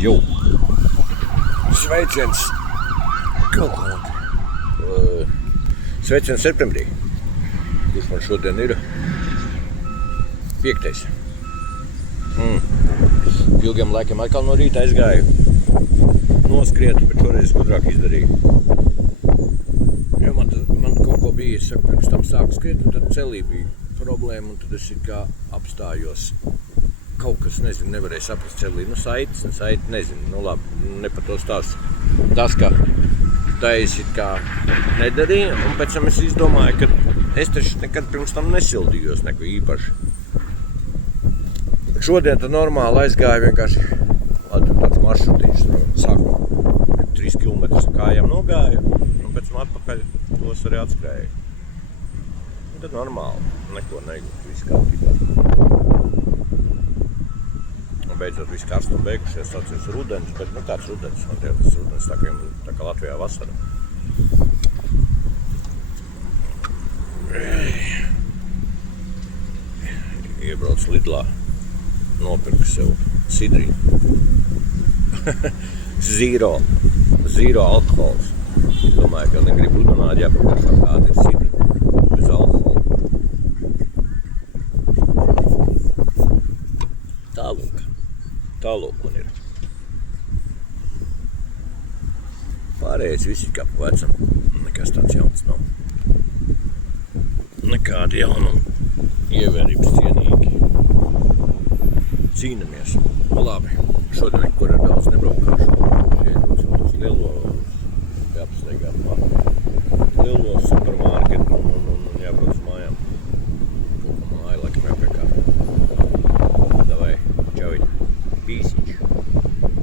Jau. Sveiciens. Kaut kā. Sveiciens septembrī. Kurš man šodien ir? 5. Ilgiem laikam atkal no rīta aizgāju. Noskrietu, bet šoreiz gudrāk izdarīju. Jo man kaut ko bija, es saku, pirms tam sāku skriet, un tad celī bija problēma, un tad es it kā apstājos. Kaut kas, nezinu, nevarēju saprast celī. Saites, nezinu, labi, ne par to stāstu. Tas, ka tā es it kā nedarīju, un pēc tam es izdomāju, ka es taču nekad pirms tam nesildījos neko īpaši. Šodien tad normāli aizgāju vienkārši tāds maršrutiņš, sākumā 3 km kājām nogāju, un pēc tam atpakaļ tos arī atskrēju. Un tad normāli, neko negūt, viss kārtībā. Beidzot viss karstumi beigušies, sācies rudens, bet kāds rudens, man tie tas rudens tā kā Latvijā vasara. Iebrauc Lidlā, nopirku sev sidriju. Zero alkohols. Es domāju, ka negribu runāt, jāpagaršā kāda ir sidra bez alkohola. Tālūk man ir. Pārējais visi kā pa vecam. Nekas tāds jauns nav. Nekādi jaunumi. Ievērības cienīgi. Cīnamies. Labi. Šodien nekur ar daudz nebraukāšu. Iebrauc vēl uz lielo. Jāpastaigā pa lielo supermarketu un jābrauc mājām.